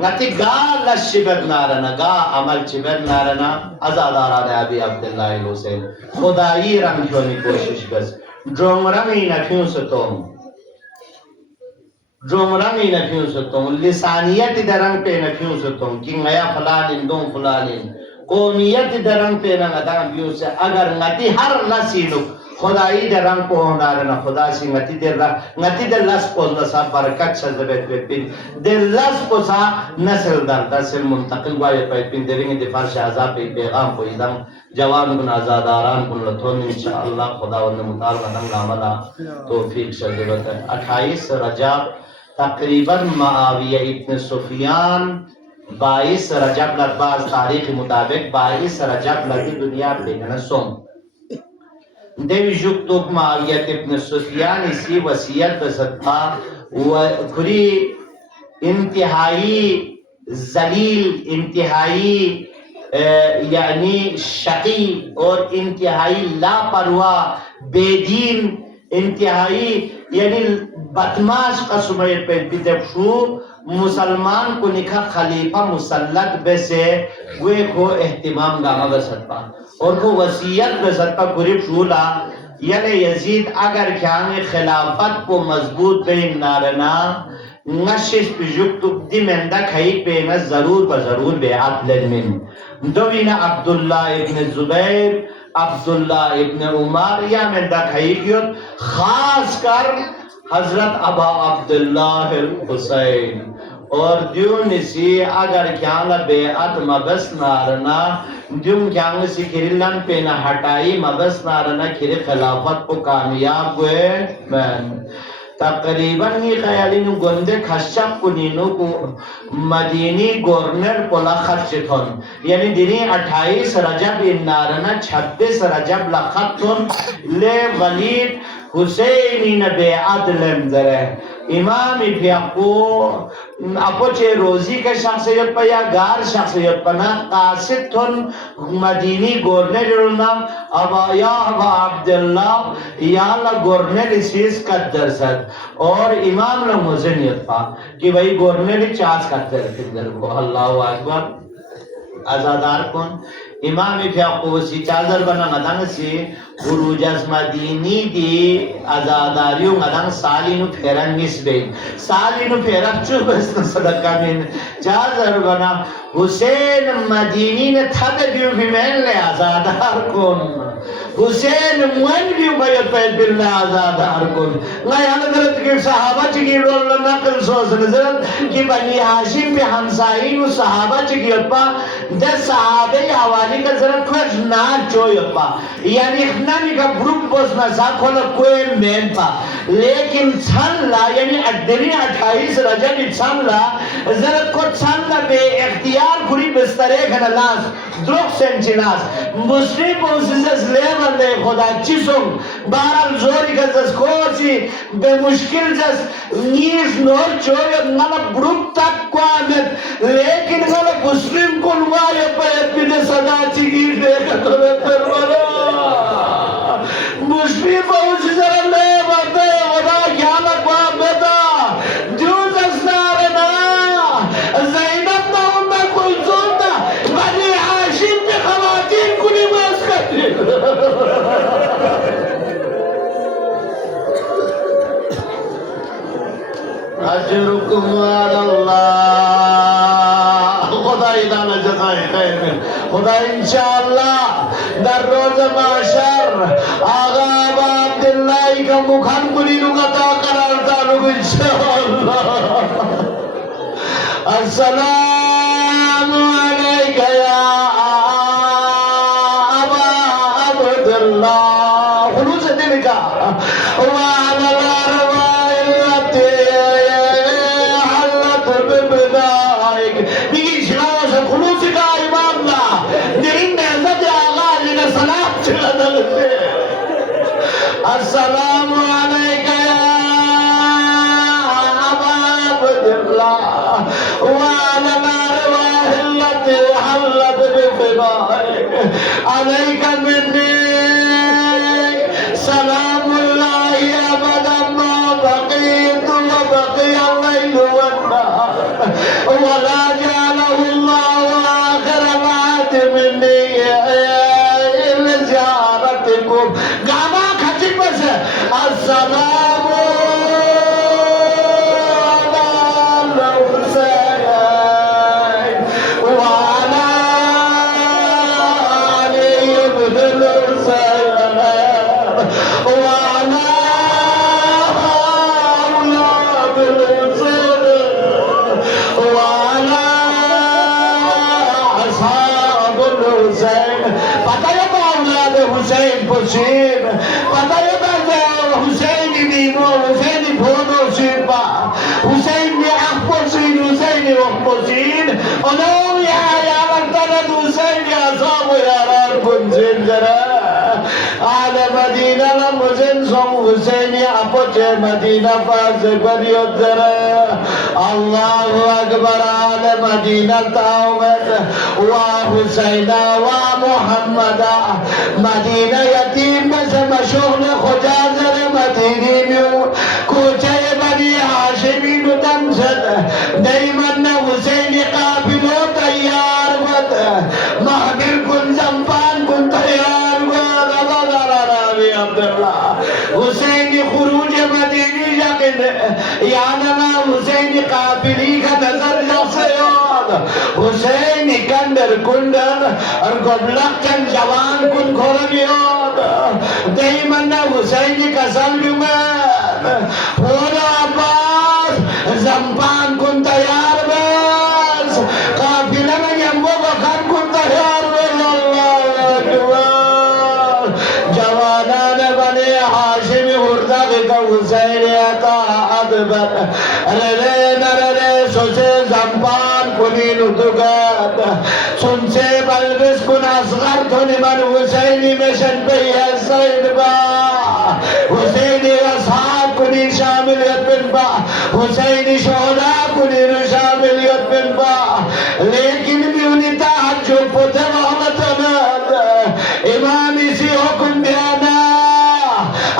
ngati ga lashibet narana ga amal chibet narana azadara ne abi Abdullah Hussein खुदाई रंग की कोशिश बस ड्रोमरंगी न क्यों सतों ड्रोमरंगी न क्यों सतों लिसानियत दरंग पे न क्यों सतों कि नया फलानिन दो फलानिन कौमियत दरंग पे न गदा क्यों से अगर ngati har nasilu खुदाई दरंग को होना ना खुदा सी ngati der las pos la sa barakat sa zabet pin der las posa nasl dar nasl muntaqil wa ya pin deringe de farsh azab pe पैगाम को इदम जवान गुन आजादारान गुन लथोन इंशाअल्लाह खुदावंद मुताल नदम लामला तौफीक शजरत 28 रजब तकरीबन मुआविया इब्न सुफियान 22 रजब लबास तारीख के मुताबिक 22 रजब लगी दुनिया पे नसोम देवी जुक्तुक मुआविया इब्न सुफियान इसी वसीयत बसत्ता व खुरी इंतहाई जलील इंतहाई यानी शकी और इंतहाई लापरवाह बेदीन इंतहाई यानी बदमाश कस्म पे बिदशु मुसलमान को निखा खलीफा मुसल्लत बेसे वे को एहतिमाम गामा बसत्ता और को वसीयत बसत्ता गुरीब शूला यानी यजीद अगर क्या खिलाफत को मजबूत बेन नारना नशिश बिजुक्तु दिमेंदा खाई पे न जरूर बजरूर बेआत लेमिन दोविना अब्दुल्ला इब्न जुबैर अब्दुल्ला इब्न उमर या मेंदा खाई क्यों खास कर हजरत अबा अब्दुल्ला हुसैन और द्यूनिसी अगर क्या बेआत मबस नारना द्यूम क्या सिखिरलन पे न हटाई मबस नारना खिर खिलाफत को कामयाब हुए मैं तकरीबन ही ख्यालिन गोंदे खशब कुनीनो को मदीनी गवर्नर पोला खर्चथन यानी दिनी 28 रजब इन्नारना 26 रजब लखतन ले वलीद हुसैनी नबे अदलम दरे इमाम इफियाको अपोचे रोजी के शख्सियत पर या गार शख्सियत पर ना कासिद थन मदीनी गवर्नर नाम अबा अब्दुल्ला या ला गवर्नर इसीस का दरसद और इमाम ला मुज़नियत पा कि भाई गवर्नर चार्ज करते रहते को अल्लाह अकबर आजादार कौन इमाम इफियाको सी चादर बना नदंग से उरुजस मदीनी दी आजादारियों नदंग सालिनु फेरन मिसबे सालिनु फेरन चुबस सदका में चादर बना हुसैन मदीनी ने थद बिउ बिमेन ले आजादार कौन हुसैन मन बिउ bayat पैद बिल्ला आजादार कौन ना याद करत के सहाबा चिकी रोल नकल सोच नजर कि बनी हाशिम पे हमसाई उ सहाबा चिकी अपा 10 सहाबे हवाले का जरा कुछ ना चोयपा यानी नामी का ग्रुप बस ना साखोल कोई मेन पा लेकिन छनला यानी अदरी 28 रजब छनला जरा को छनला बे इख्तियार खुरी बिस्तरे खनलास द्रुक सेंचिनास मुस्लिम पोसिस लेवल दे खुदा चिसुम बारल जोरी का जस कोसी बे मुश्किल जस नीस नोर चोय मन ग्रुप तक क्वामत लेकिन गल मुस्लिम को लुआए पे बिन सदा चिगी देख तो परवरा मुस्लिम पोसिस ले बते वदा क्या लगा बेटा जो जसनार ना ज़ैनब ना उम्मे कुलसुम ना बनी हाशिम के खवातीन कुली बस करती अजरुकुम अल्लाह खुदा इदाना जज़ाए खैर में खुदा इंशाअल्लाह दर रोज़ माशर आगा अब्दुल्लाह का मुखान कुली नुकता करार तालुब इंशाअल्लाह अस्सलामु अलैका या अबा अब्दुल्लाह खुलूस दिल का अस्सलामु अलैका या अबा अब्दुल्लाह व अला अरवाहिल्लति हल्लत बिफिदाइक अलैका मिन्नी सलामुल्लाहि अबदन मा बक़ीतु व बक़िया अल-लैलु वन-नहार व ला को गामा खचिक बस अस्सलामु अला हुसैन व अला अली इब्न हुसैन व अला औलाद हुसैन व अला ashabul husain pataya ba aulad husain posib pataya ba husain ni mo husain phono sipa husain ni akposin husain ni akposin ono ya antara husain ya ashabu ya ran kunjin jara ala madina la muzen song husain ya apoche madina faz bariyot jara allahu akbar ala madina tawmet wa husaina wa muhammada madina yatim bas mashhur khujazar madini mein kuche bani hashimi tamsad daiman husaini qafilo tayyar wad mahbil kun zampan kun tayyar wad abadarabi abdullah husaini khuruj madini yaqin yanama husaini qafili ka nazar jasayad husaini kandar kundar और गबलक चंद जवान कुन खोरनियों दईमन्ना हुसैनी कसम जुमें पूरा अब्बास जंपान कुन तैयार बस काफिला में यम्बो बखान कुन तैयार बस अल्लाह अकबर जवाना ने बने हाशिमी हुर्दा के हुसैनी आता अदबर रे नरे सोचे जंपान कुनी नुतुगत सुनसे बलबिस कुन असगर धोनी मन हुसैनी मिशन पे सैद बा हुसैनी असहाब कुनी शामिलियत बिन बा हुसैनी शोहदा कुनी शामिलियत बिन बा लेकिन भी उन्हीं ताज्जुब पुते मोहम्मद इमाम इसी हुक्म देना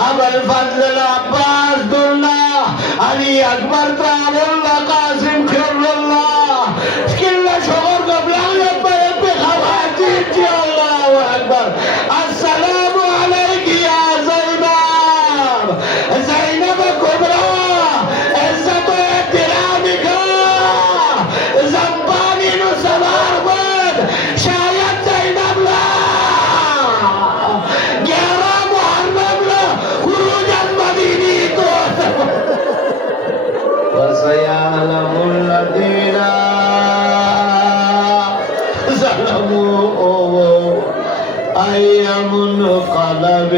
अबुल फजल अब्बास दुल्ला अली अकबर तारुल्ला कासिम खिरुल्ला किल्ला शोहर गबलायत السلام عليك يا زينب زينب كبرى عزت احترامك زنبانی نو سوار بود شاید زینب لا 11 محرم لا خروج المدینی کو وسيعلم الذين ظلموا أي منقلب